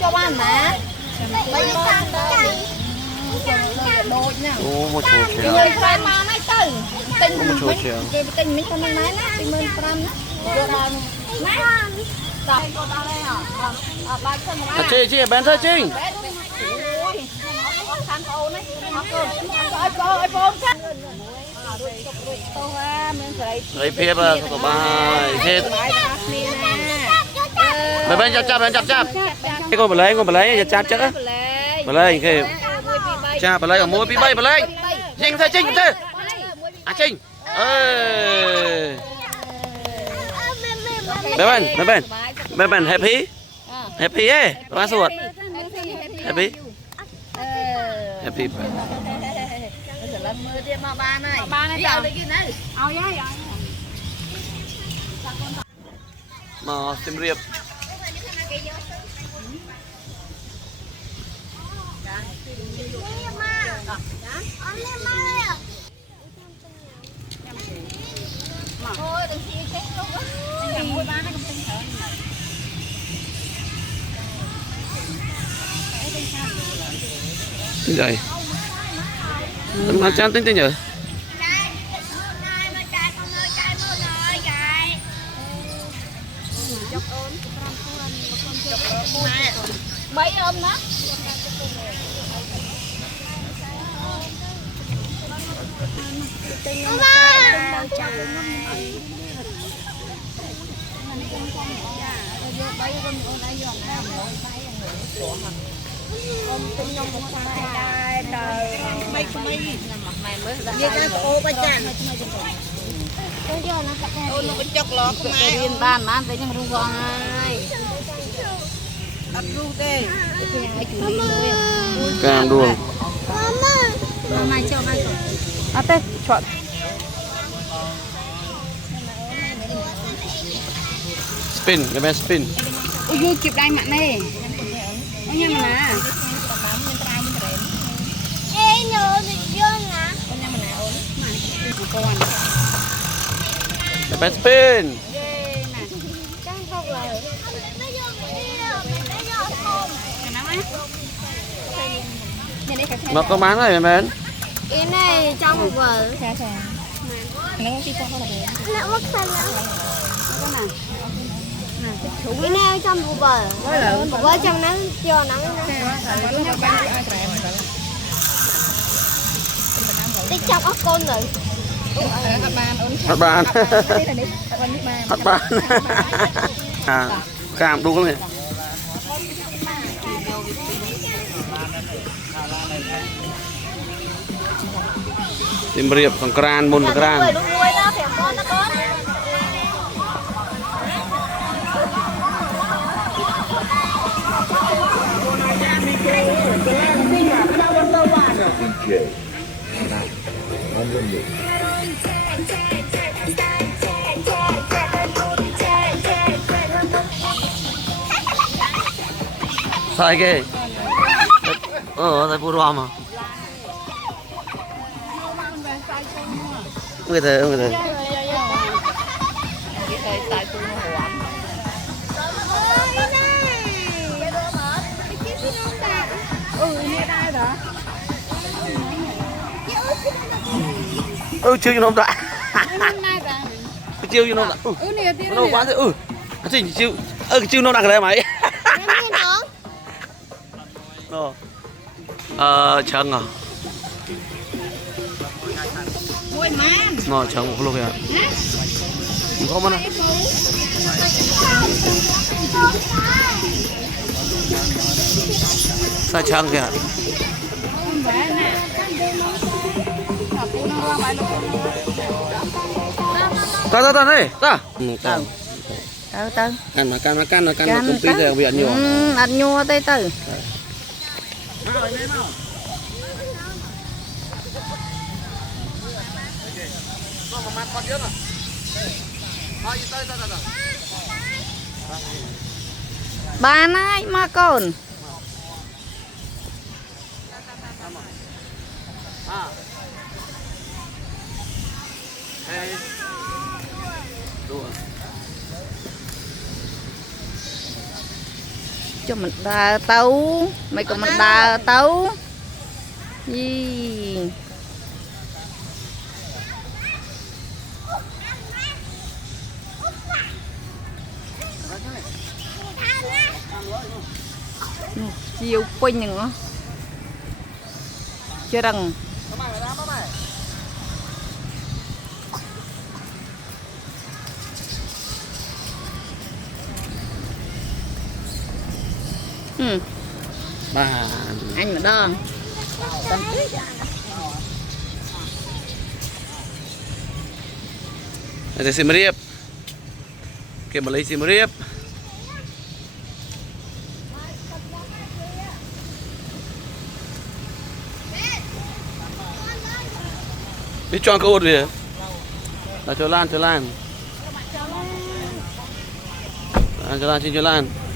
cho ba má bây giờ đôi nha một chỗ người phải mà nói từ tình tình mình không nói nè tình mình làm nè vô đòn nè đọc cô ta đây hả ba chân mà chị bén thôi Trinh lấy phép của bà chết bên chắp cái con bà lấy chắp chắc á bà lấy cái cha bà lấy ở môi bị bay bà lấy Trinh thôi Trinh thôi à Trinh ơi bên happy ấy quá suột happy mà xem riệp vậy mà chán tính nhở mấy ông đó ban mà tới nhưng không còn ai càng đuông mai cho mai à tê chọn spin cái bên spin ui kịp đây mặn này ôi nha mà cái bên spin mà có bán này bên cái này trong một vở nó mất xanh lắm cái này trong một vở với trong nó cho nó tích trong ốc con rồi hạt bàn à cam đúng không tìm riệp sòng cran môn cran sai cái tại bùa ròm à người thầy chưa cho nó đã chưa cho nó đã nó quá rồi chị chưa chưa nó đặt cái đấy mày chẳng à nó chẳng một lúc kìa không ăn sao chẳng kìa ta đây ta ăn mà can mà công ty giờ bị ăn nhiều ăn nhiều tới từ ba này mà còn cho mình đà tấu mày còn mình đà tấu gì chiều quanh nữa chưa đằng Bà anh mà đo Ada Siem Reap. Okey, Malay Siem Reap. Đi cho câu đi. Là cho lan. Cho lan trên cho lan.